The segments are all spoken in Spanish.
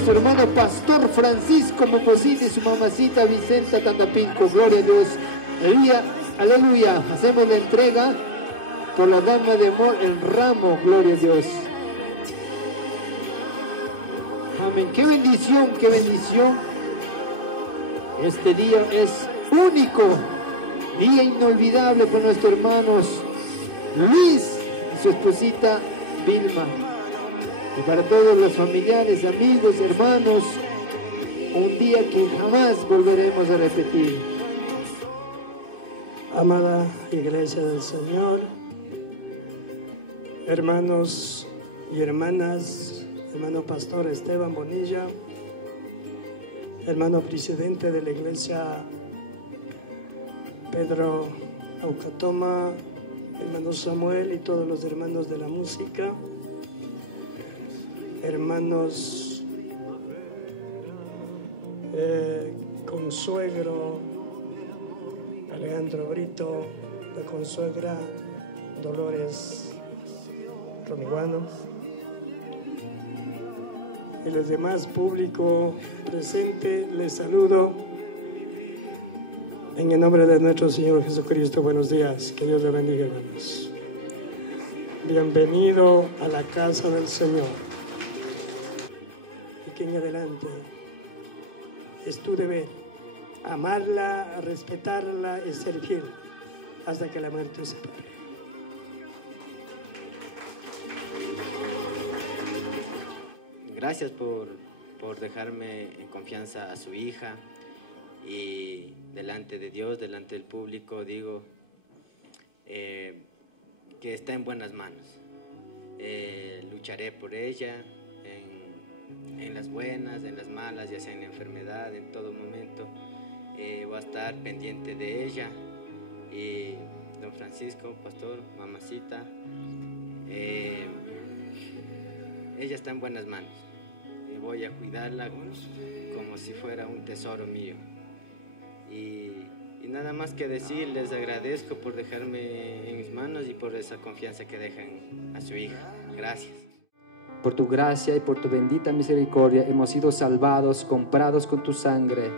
a su hermano Pastor Francisco Moposini y su mamacita Vicenta Tandapinco. Gloria a Dios. Aleluya, aleluya. Hacemos la entrega por la dama de amor, el ramo. Gloria a Dios. Amén. Qué bendición, qué bendición. Este día es único, día inolvidable para nuestros hermanos Luis y su esposita Vilma. Y para todos los familiares, amigos, hermanos, un día que jamás volveremos a repetir. Amada Iglesia del Señor, hermanos y hermanas, hermano Pastor Esteban Bonilla, hermano presidente de la Iglesia Pedro Aucatoma, hermano Samuel y todos los hermanos de la música, hermanos consuegro Alejandro Brito, la consuegra Dolores Romiguano y los demás público presente, les saludo en el nombre de nuestro Señor Jesucristo. Buenos días, que Dios le bendiga, hermanos. Bienvenido a la casa del Señor. Y que en adelante es tu deber amarla, respetarla y ser fiel hasta que la muerte os separe. Gracias por dejarme en confianza a su hija, y delante de Dios, delante del público, digo que está en buenas manos. Lucharé por ella en las buenas, en las malas, ya sea en la enfermedad, en todo momento. Voy a estar pendiente de ella. Y don Francisco, pastor, mamacita, ella está en buenas manos. Voy a cuidarla como si fuera un tesoro mío. Y nada más que decir, les agradezco por dejarme en mis manos y por esa confianza que dejan a su hija. Gracias. Por tu gracia y por tu bendita misericordia hemos sido salvados, comprados con tu sangre.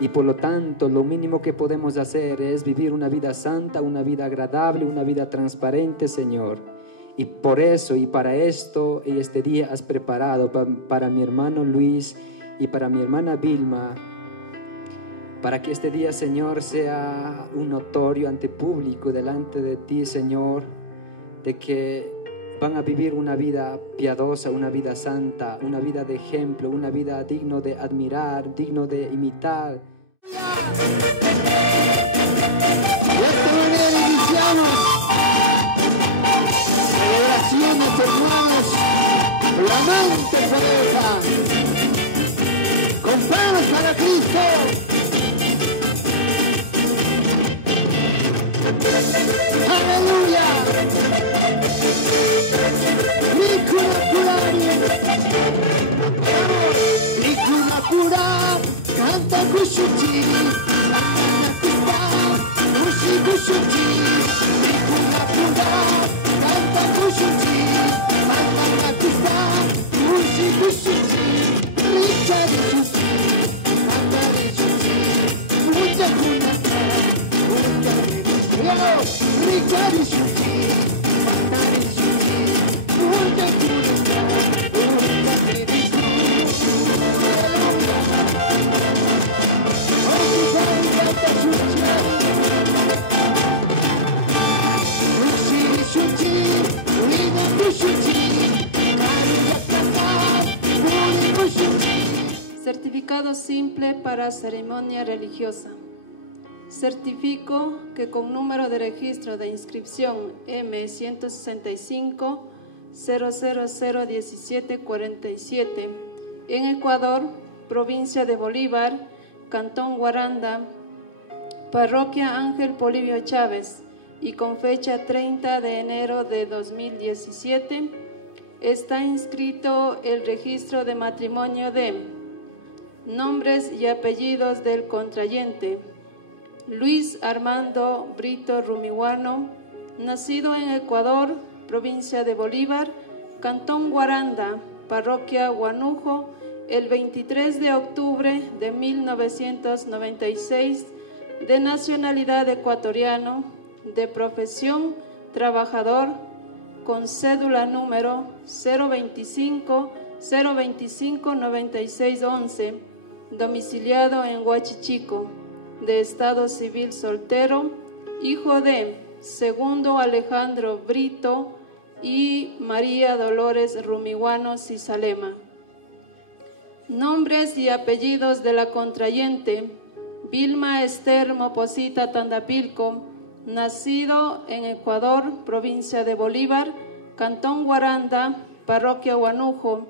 Y por lo tanto, lo mínimo que podemos hacer es vivir una vida santa, una vida agradable, una vida transparente, Señor. Y por eso y para esto y este día has preparado para mi hermano Luis y para mi hermana Vilma, para que este día, Señor, sea un notorio ante público delante de ti, Señor, de que van a vivir una vida piadosa, una vida santa, una vida de ejemplo, una vida digno de admirar, digno de imitar. De esta manera iniciamos celebraciones, hermanos, flamante pareja, comprados para Cristo. Aleluya. Nikuna pura canta kushuchi, kushi kushuchi. Nikuna pura canta kushuchi, kushi kushuchi. Richa de shuchi, canta de shuchi. Mucha kuna, mucha de shuchi. Richa de shuchi, canta de shuchi. Mucha kuna, mucha de shuchi. Certificado simple para ceremonia religiosa. Certifico que con número de registro de inscripción M165 0001747 en Ecuador, provincia de Bolívar, Cantón Guaranda, Parroquia Ángel Polibio Chávez, y con fecha 30 de enero de 2017, está inscrito el registro de matrimonio de nombres y apellidos del contrayente: Luis Armando Brito Rumiguano, nacido en Ecuador, provincia de Bolívar, Cantón Guaranda, Parroquia Huanujo, el 23 de octubre de 1996, de nacionalidad ecuatoriano, de profesión trabajador, con cédula número 025-025-9611, domiciliado en Huachichico, de estado civil soltero, hijo de Segundo Alejandro Brito y María Dolores Rumiguano Cisalema. Nombres y apellidos de la contrayente: Vilma Esther Moposita Tandapilco, nacido en Ecuador, provincia de Bolívar, Cantón Guaranda, parroquia Huanujo,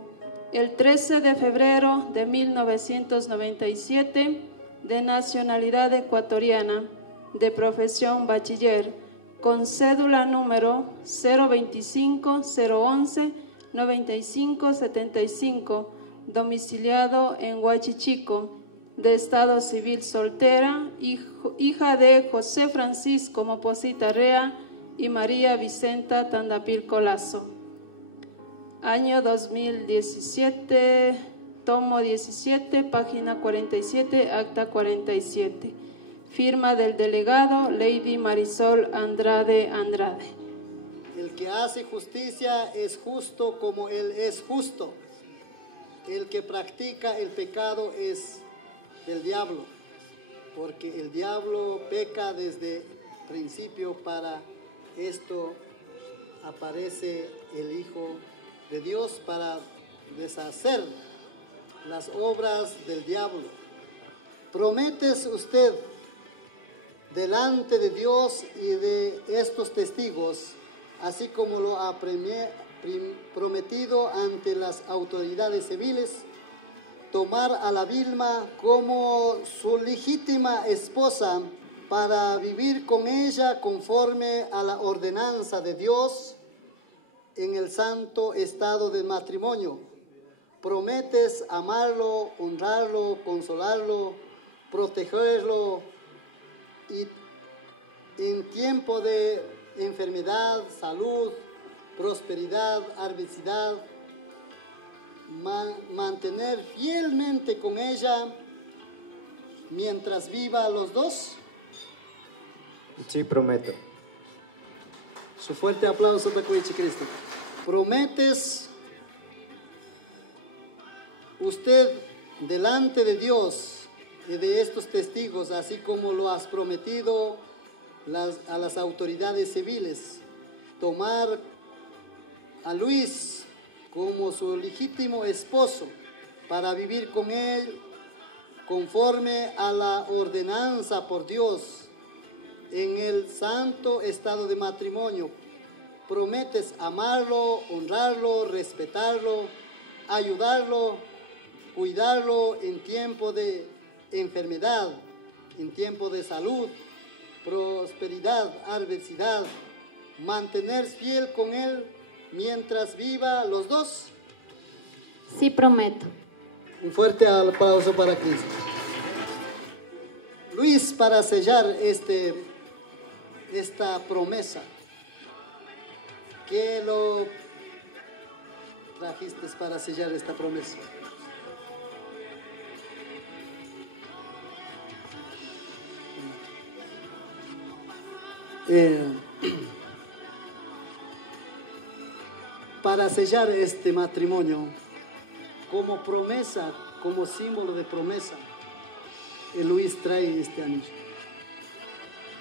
el 13 de febrero de 1997, de nacionalidad ecuatoriana, de profesión bachiller, con cédula número 025-011-9575, domiciliado en Huachichico, de estado civil soltera, hija de José Francisco Moposita Rea y María Vicenta Tandapilco Lazo. Año 2017, tomo 17, página 47, acta 47. Firma del delegado Lady Marisol Andrade Andrade. El que hace justicia es justo como Él es justo. El que practica el pecado es del diablo, porque el diablo peca desde principio. Para esto aparece el Hijo de Dios, para deshacer las obras del diablo. ¿Prometes usted delante de Dios y de estos testigos, así como lo ha prometido ante las autoridades civiles, tomar a la Vilma como su legítima esposa para vivir con ella conforme a la ordenanza de Dios en el santo estado de matrimonio? ¿Prometes amarlo, honrarlo, consolarlo, protegerlo y en tiempo de enfermedad, salud, prosperidad, adversidad, mantener fielmente con ella mientras viva los dos? Sí, prometo. Su fuerte aplauso para Cristo. ¿Prometes usted delante de Dios y de estos testigos, así como lo has prometido a las autoridades civiles, tomar a Luis como su legítimo esposo para vivir con él conforme a la ordenanza por Dios en el santo estado de matrimonio? ¿Prometes amarlo, honrarlo, respetarlo, ayudarlo, cuidarlo en tiempo de enfermedad, en tiempo de salud, prosperidad, adversidad, mantener fiel con él mientras viva los dos? Sí, prometo. Un fuerte aplauso para Cristo. Luis, para sellar esta promesa, ¿qué lo trajiste para sellar esta promesa? Para sellar este matrimonio, como promesa, como símbolo de promesa, Luis trae este anillo.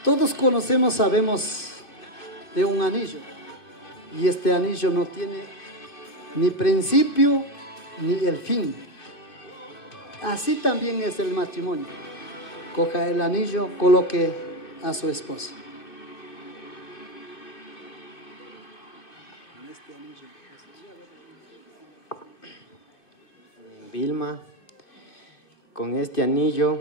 Todos conocemos, sabemos de un anillo, y este anillo no tiene ni principio ni el fin. Así también es el matrimonio. Coja el anillo, coloque a su esposa. Vilma, con este anillo,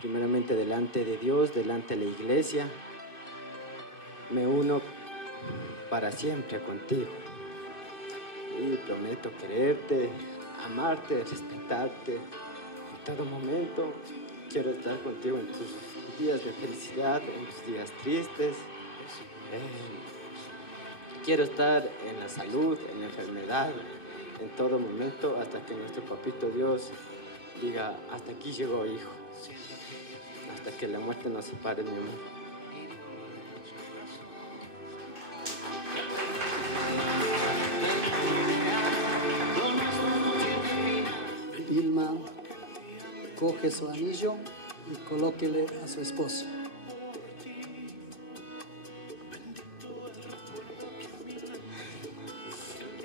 primeramente delante de Dios, delante de la iglesia, me uno para siempre contigo y prometo quererte, amarte, respetarte en todo momento. Quiero estar contigo en tus días de felicidad, en tus días tristes. Quiero estar en la salud, en la enfermedad, en todo momento hasta que nuestro papito Dios diga, hasta aquí llegó, hijo, hasta que la muerte nos separe, mi amor. Vilma coge su anillo y colóquele a su esposo.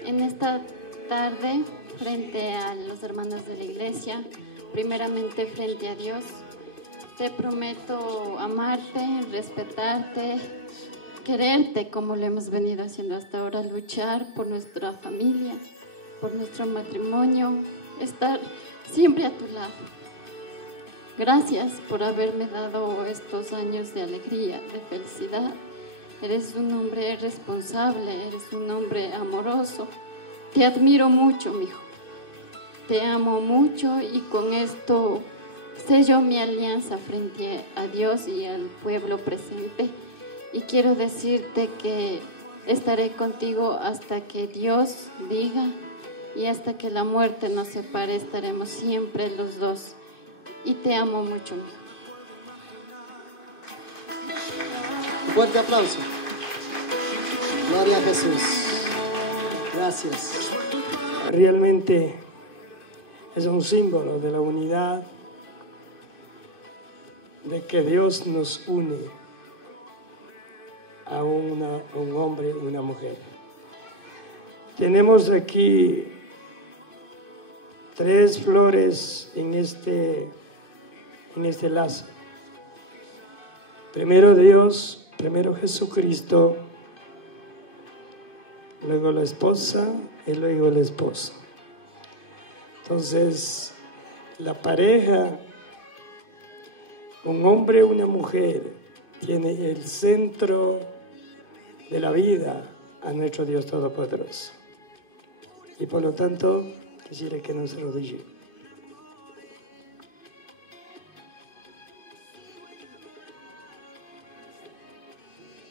En esta tarde, frente a los hermanos de la iglesia, primeramente frente a Dios, te prometo amarte, respetarte, quererte como lo hemos venido haciendo hasta ahora, luchar por nuestra familia, por nuestro matrimonio, estar siempre a tu lado. Gracias por haberme dado estos años de alegría, de felicidad. Eres un hombre responsable, eres un hombre amoroso. Te admiro mucho, mijo. Te amo mucho y con esto sello mi alianza frente a Dios y al pueblo presente. Y quiero decirte que estaré contigo hasta que Dios diga y hasta que la muerte nos separe, estaremos siempre los dos. Y te amo mucho, mijo. Fuerte aplauso. Gloria a Jesús. Gracias. Realmente es un símbolo de la unidad, de que Dios nos une a un hombre y una mujer. Tenemos aquí 3 flores en este lazo. Primero Dios, primero Jesucristo, luego la esposa y luego el esposo. Entonces, la pareja, un hombre y una mujer, tiene el centro de la vida a nuestro Dios Todopoderoso. Y por lo tanto, quisiera que nos arrodille.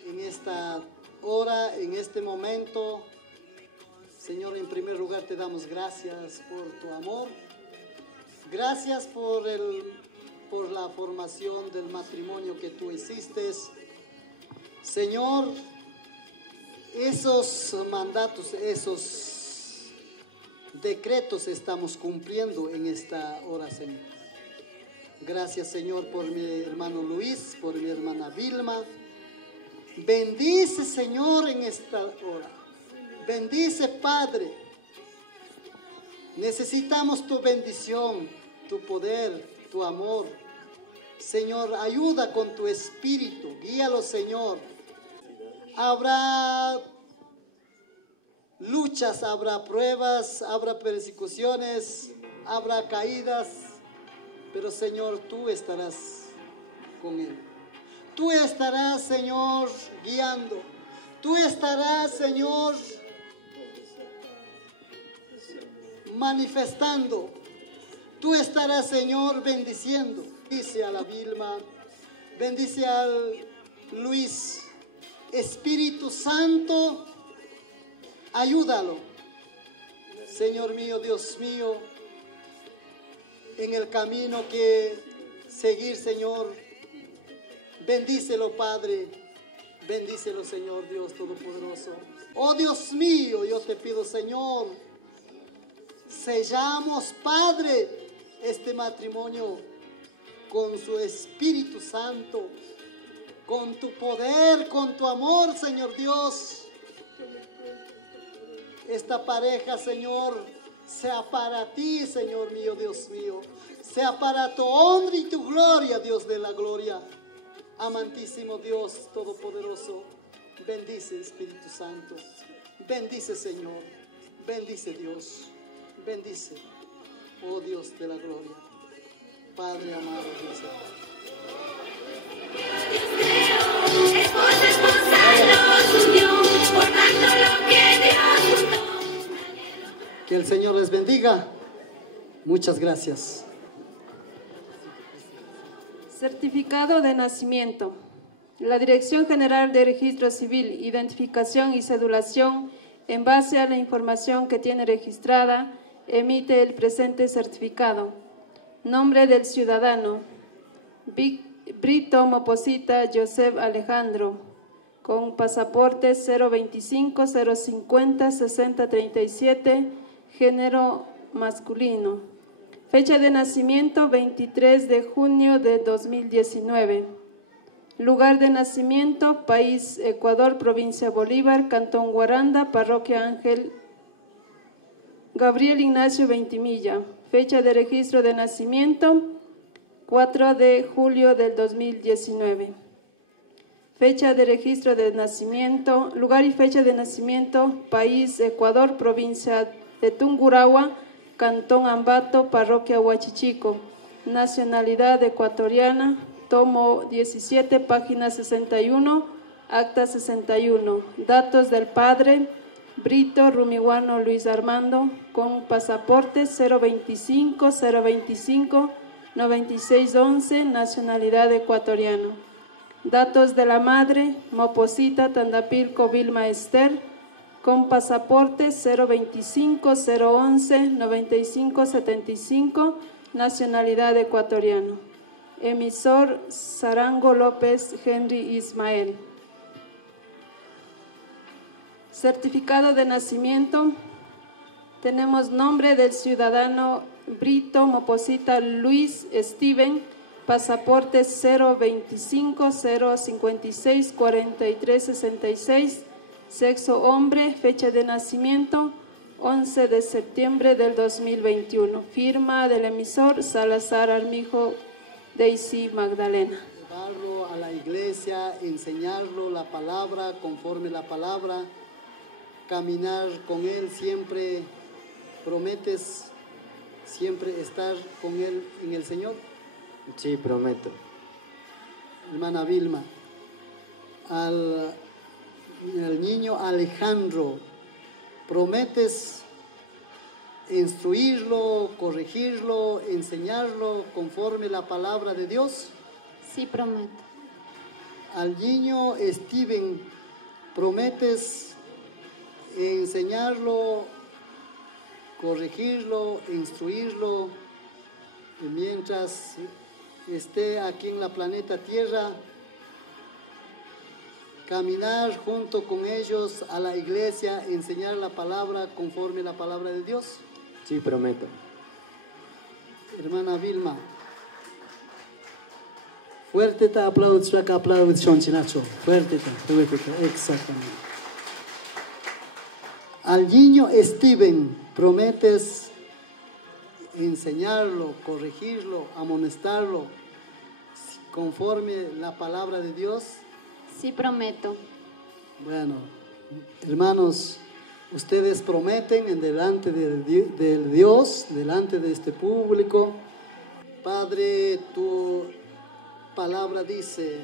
En esta hora, en este momento, Señor, en primer lugar te damos gracias por tu amor. Gracias por la formación del matrimonio que tú hiciste. Señor, esos mandatos, esos decretos estamos cumpliendo en esta hora, Señor. Gracias, Señor, por mi hermano Luis, por mi hermana Vilma. Bendice, Señor, en esta hora. Bendice, Padre. Necesitamos tu bendición, tu poder, tu amor. Señor, ayuda con tu espíritu. Guíalo, Señor. Habrá luchas, habrá pruebas, habrá persecuciones, habrá caídas. Pero, Señor, tú estarás con él. Tú estarás, Señor, guiando. Tú estarás, Señor, manifestando. Tú estarás, Señor, bendiciendo. Bendice a la Vilma, bendice al Luis. Espíritu Santo, ayúdalo. Señor mío, Dios mío, en el camino que seguir, Señor, bendícelo, Padre. Bendícelo, Señor Dios Todopoderoso. Oh Dios mío, yo te pido, Señor, sellamos, Padre, este matrimonio con su Espíritu Santo, con tu poder, con tu amor, Señor Dios. Esta pareja, Señor, sea para ti, Señor mío, Dios mío. Sea para tu honra y tu gloria, Dios de la gloria. Amantísimo Dios Todopoderoso, bendice, Espíritu Santo. Bendice, Señor. Bendice, Dios. Bendice, oh Dios de la gloria. Padre amado, Dios amado. Que el Señor les bendiga. Muchas gracias. Certificado de nacimiento. La Dirección General de Registro Civil, Identificación y Cedulación en base a la información que tiene registrada, emite el presente certificado. Nombre del ciudadano: Brito Moposita Joseph Alejandro, con pasaporte 025 050 6037, género masculino. Fecha de nacimiento 23 de junio de 2019. Lugar de nacimiento: país Ecuador, provincia Bolívar, cantón Guaranda, parroquia Ángel Gabriel Ignacio Ventimilla. Fecha de registro de nacimiento: 4 de julio del 2019. Fecha de registro de nacimiento: lugar y fecha de nacimiento: país Ecuador, provincia de Tungurahua, cantón Ambato, parroquia Huachichico. Nacionalidad ecuatoriana. Tomo 17, página 61, acta 61. Datos del padre: Brito Rumiguano Luis Armando, con pasaporte 025 025 9611, nacionalidad ecuatoriana. Datos de la madre: Moposita Tandapilco Vilma Esther, con pasaporte 025 011 9575, nacionalidad ecuatoriana. Emisor: Sarango López Henry Ismael. Certificado de nacimiento: tenemos nombre del ciudadano Brito Moposita Luis Steven, pasaporte 025 056 43 66, sexo hombre, fecha de nacimiento 11 de septiembre del 2021. Firma del emisor: Salazar Armijo Daisy Magdalena. Llevarlo a la iglesia, enseñarlo la palabra, conforme la palabra, caminar con él siempre. ¿Prometes siempre estar con él en el Señor? Sí, prometo. Hermana Vilma, al niño Alejandro, ¿prometes instruirlo, corregirlo, enseñarlo conforme la palabra de Dios? Sí, prometo. Al niño Steven, ¿prometes enseñarlo, corregirlo, instruirlo mientras esté aquí en la planeta Tierra? Caminar junto con ellos a la iglesia, enseñar la palabra conforme la palabra de Dios. Sí, prometo. Hermana Vilma, fuerte te aplauso, acá aplauso, chinacho. Fuerte, exactamente. Al niño Steven, ¿prometes enseñarlo, corregirlo, amonestarlo conforme la palabra de Dios? Sí, prometo. Bueno, hermanos, ustedes prometen en delante de Dios, delante de este público. Padre, tu palabra dice: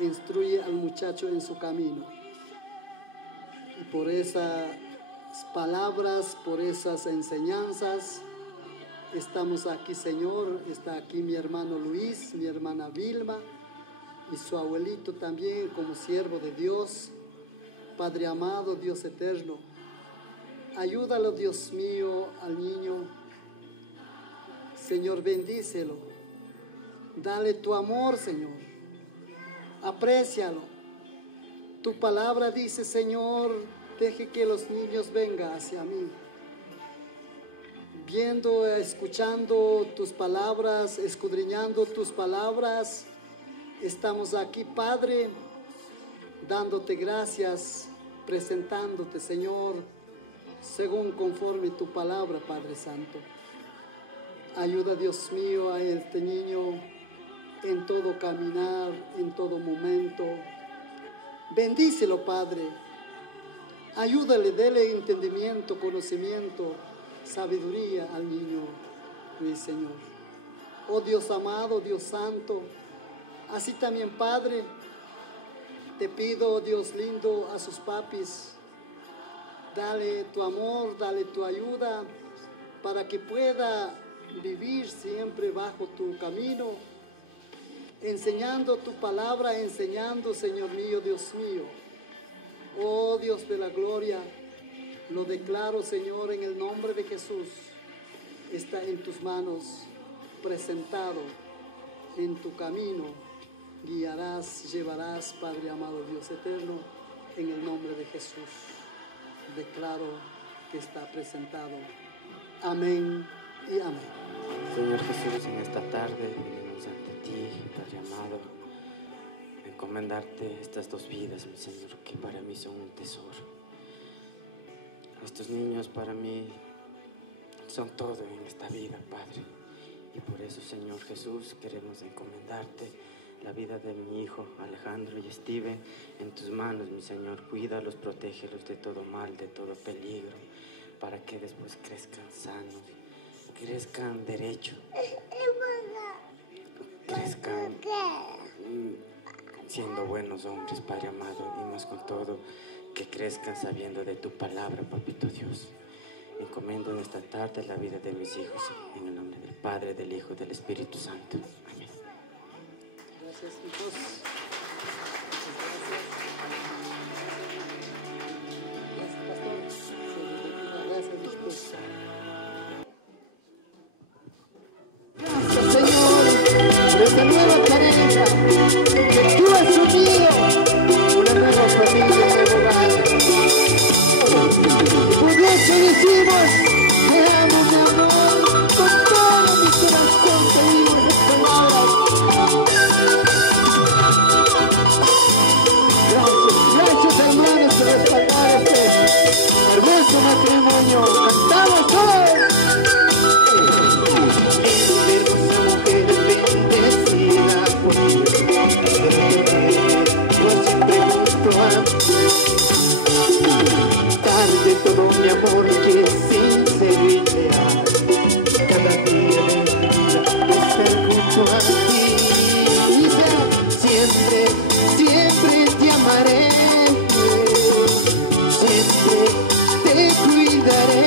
instruye al muchacho en su camino. Y por esas palabras, por esas enseñanzas, estamos aquí, Señor. Está aquí mi hermano Luis, mi hermana Vilma y su abuelito también, como siervo de Dios. Padre amado, Dios eterno, ayúdalo, Dios mío, al niño. Señor, bendícelo. Dale tu amor, Señor. Aprécialo. Tu palabra dice, Señor, deje que los niños vengan hacia mí. Viendo, escuchando tus palabras, escudriñando tus palabras, estamos aquí, Padre, dándote gracias, presentándote, Señor, según conforme tu palabra, Padre Santo. Ayuda, Dios mío, a este niño en todo caminar, en todo momento. Bendícelo, Padre. Ayúdale, dele entendimiento, conocimiento, sabiduría al niño, mi Señor. Oh Dios amado, Dios santo, así también, Padre, te pido, Dios lindo, a sus papis, dale tu amor, dale tu ayuda, para que pueda vivir siempre bajo tu camino, enseñando tu palabra, enseñando, Señor mío, Dios mío. Oh Dios de la gloria, Lo declaro, Señor, en el nombre de Jesús. Está en tus manos, presentado en tu camino. Guiarás, llevarás, Padre amado, Dios eterno, en el nombre de Jesús. Declaro que está presentado. Amén y amén. Señor Jesús, en esta tarde venimos ante ti, Padre amado, a encomendarte estas dos vidas, mi Señor, que para mí son un tesoro. Estos niños para mí son todo en esta vida, Padre. Y por eso, Señor Jesús, queremos encomendarte la vida de mi hijo Alejandro y Steven en tus manos, mi Señor. Cuídalos, protégelos de todo mal, de todo peligro, para que después crezcan sanos, crezcan derecho, crezcan siendo buenos hombres, Padre amado, y más con todo, que crezcan sabiendo de tu palabra, Papito Dios. Encomiendo en esta tarde la vida de mis hijos, en el nombre del Padre, del Hijo y del Espíritu Santo. Amén. Gracias, hijos. Gracias, pastor. Gracias, hijos. Gracias, Señor, por esta nueva pareja que tú has unido, una nueva familia, un nuevo hogar. Por eso decimos, te amo, mi amor, con todo mi corazón te digo esas palabras. Gracias, hermanos, por respaldar este hermoso matrimonio. Cantamos todos. Tarde todo mi amor que es sincero y real. Cada día de mi vida estar junto a ti. Siempre, siempre te amaré. Siempre te cuidaré.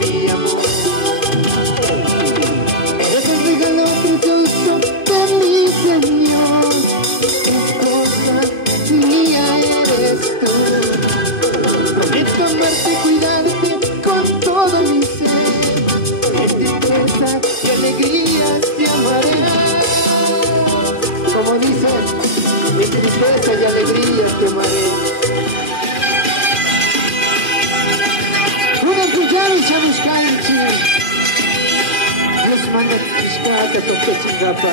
Mi amor, eres el regalo precioso de mi Señor. Es cosa mía, eres tú. Prometo amarte, cuidarte con todo mi ser. En tristeza y alegrías te amaré. Como dice, en tristeza y alegrías te amaré. Una cuchara y chamuscanchi. Dios manda chiscata con chingapa.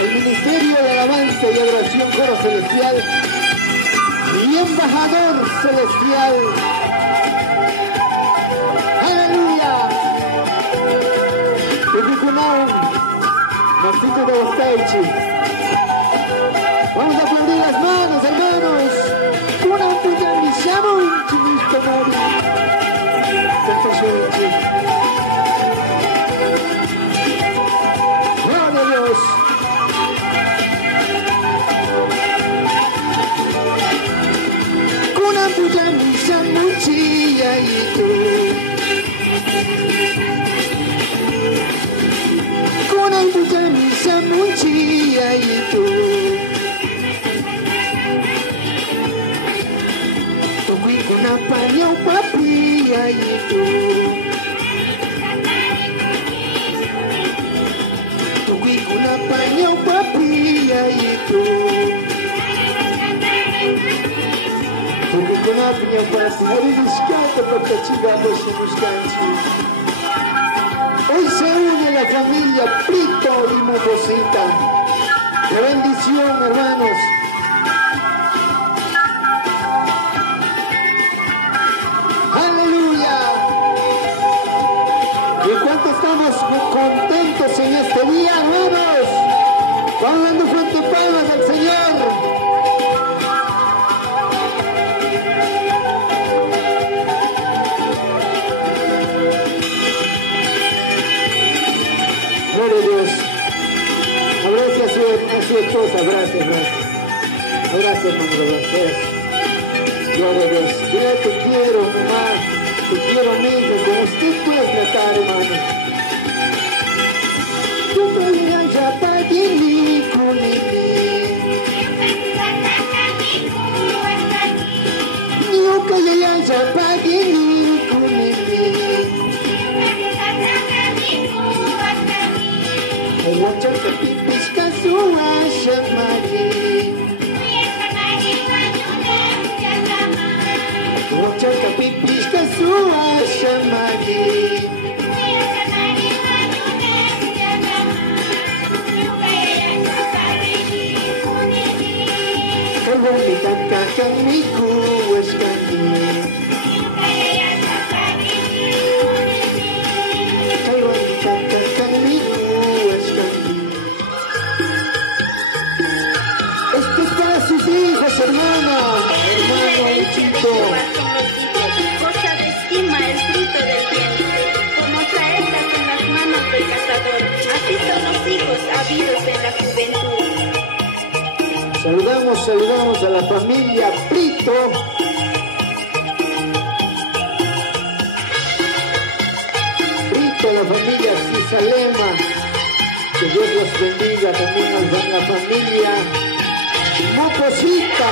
El Ministerio de Alabanza y Adoración Coro Celestial y Embajador Celestial. ¡Aleluya! Tucucunaun, Marcito de Ostaichi. Vamos a aplaudir las manos, hermanos. Una puya mi llamo en Chimisco Mori. Gloria a Dios. Puja misa muchilla y tú con el puja misa muchilla y tú fui con una paña papilla y tú fui con una paña papilla y tú con la piña para hoy se une la familia Prito y Mocosita. ¡Qué bendición, hermanos! ¡Aleluya! Y en cuanto estamos contentos en este día, hermanos, vamos dando fuerte palmas al Señor. Gloria a Dios. Abrace a su esposa. Gracias, gracias. Gracias, hermano. Gracias. Gloria a Dios. Yo te quiero, mamá. Te quiero, amigo. Como usted puede tratar, hermano. Yo voy allá para mi culini. Yo Esto es para sus hijos, hermano Luchito. Goza de estima el fruto del vientre, como saetas en las manos del cazador. Así son los hijos habidos en la juventud. Saludamos a la familia Brito. La familia Cisalema, que Dios los bendiga. También nos dan la familia Moposita.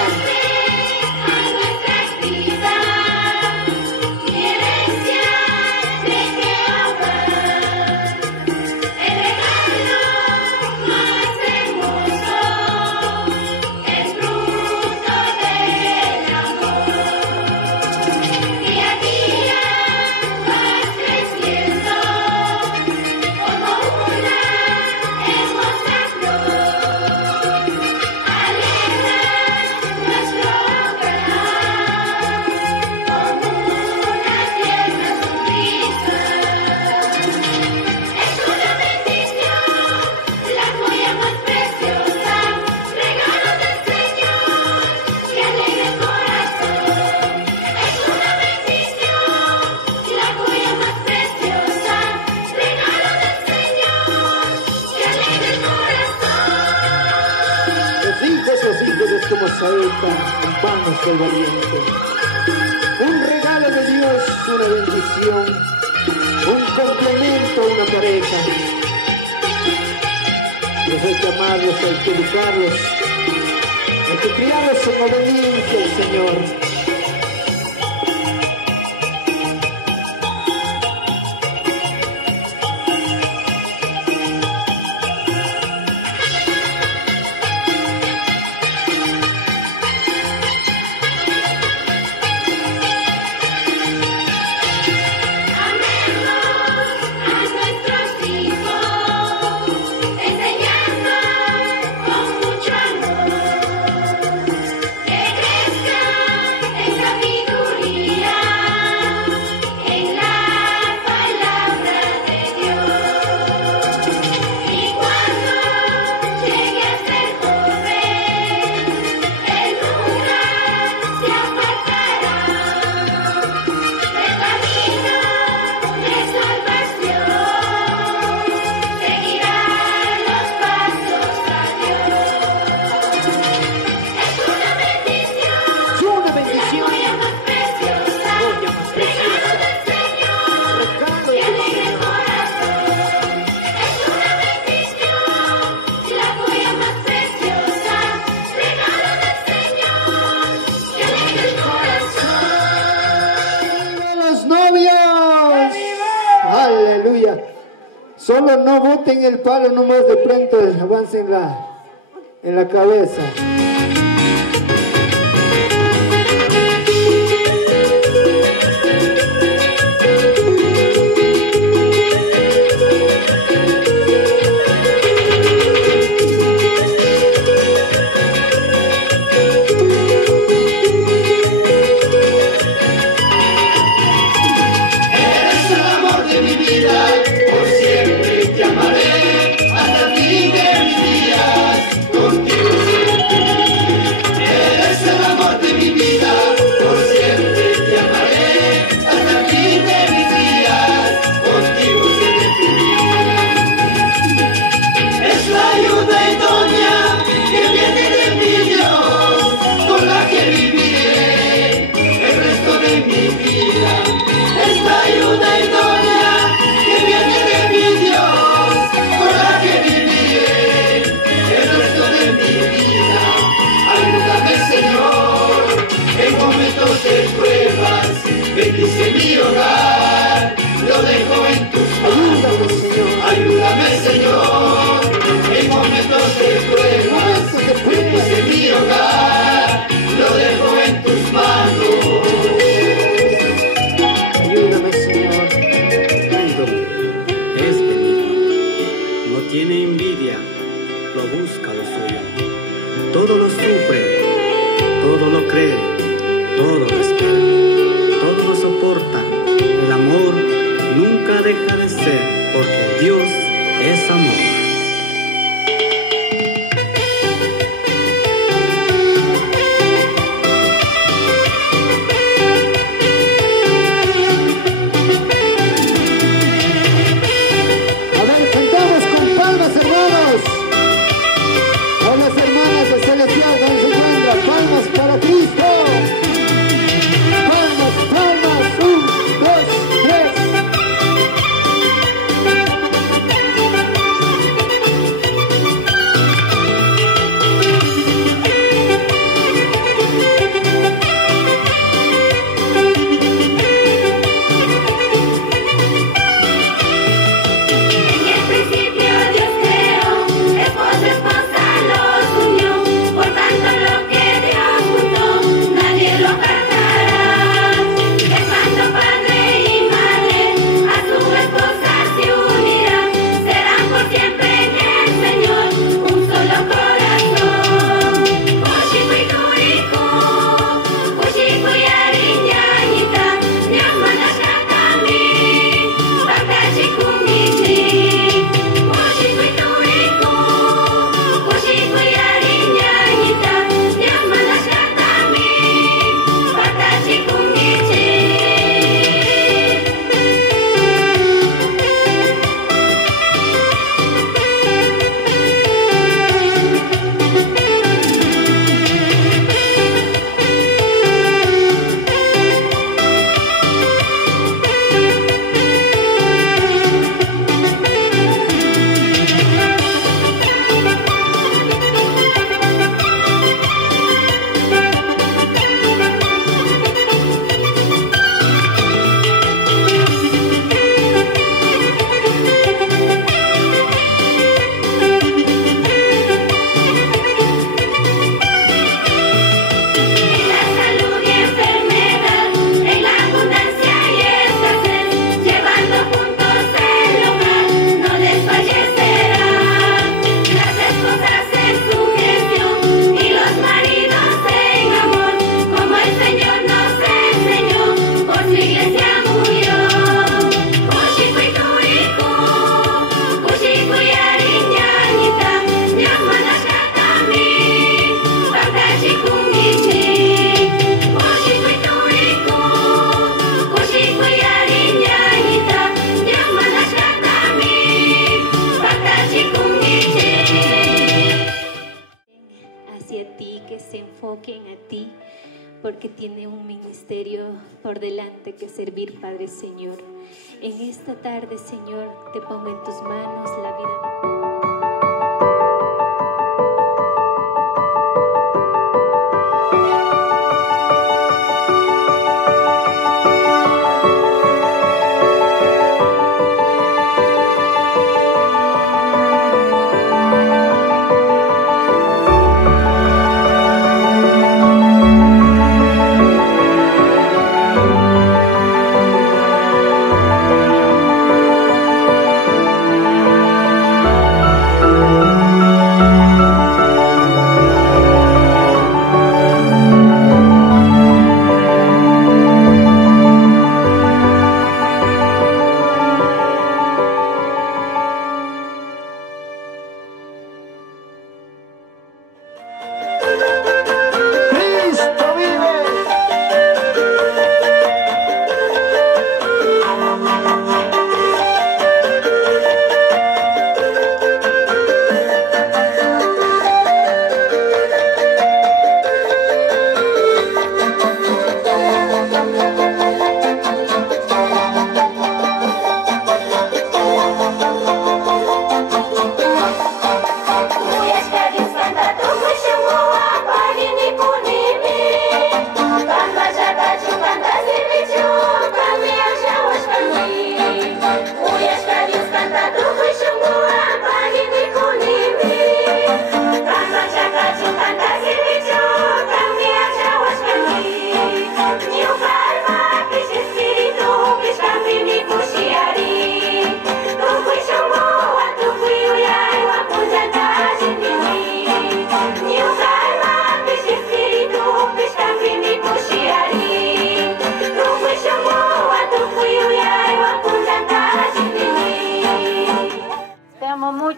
Como saeta en manos del valiente. Un regalo de Dios, una bendición, un complemento, una pareja. Pues hay que amarlos, hay que educarlos, hay que criarlos en obediencia al Señor. Solo no boten el palo nomás de pronto, avancen en la cabeza. Contigo siempre. todo lo cree, todo lo espera, todo lo soporta. El amor nunca deja de ser, porque Dios es amor. Palmas para Cristo. Palmas, palmas. 1, 2, 3. Porque tiene un ministerio por delante que servir, Padre Señor. En esta tarde, Señor, te pongo en tus manos la vida de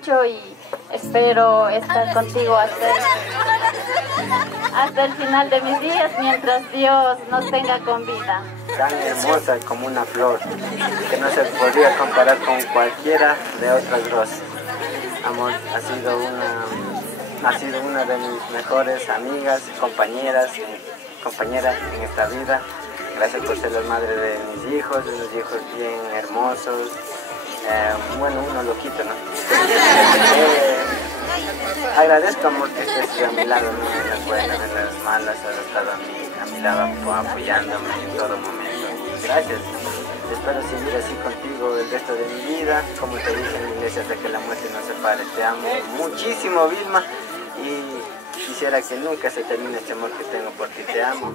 mucho y espero estar contigo hasta el final de mis días, mientras Dios nos tenga con vida. Tan hermosa como una flor, que no se podría comparar con cualquiera de otras rosas. Amor, ha sido una de mis mejores amigas, compañeras en esta vida. Gracias por ser la madre de mis hijos, de unos hijos bien hermosos. Bueno, uno loquito, ¿no? Agradezco, amor, que estés a mi lado, ¿no? En las buenas, en las malas, has estado a mi lado apoyándome en todo momento. Gracias. Espero seguir así contigo el resto de mi vida. Como te dije en la iglesia, hasta que la muerte nos separe. Te amo muchísimo, Vilma, y quisiera que nunca se termine este amor que tengo por ti. Te amo.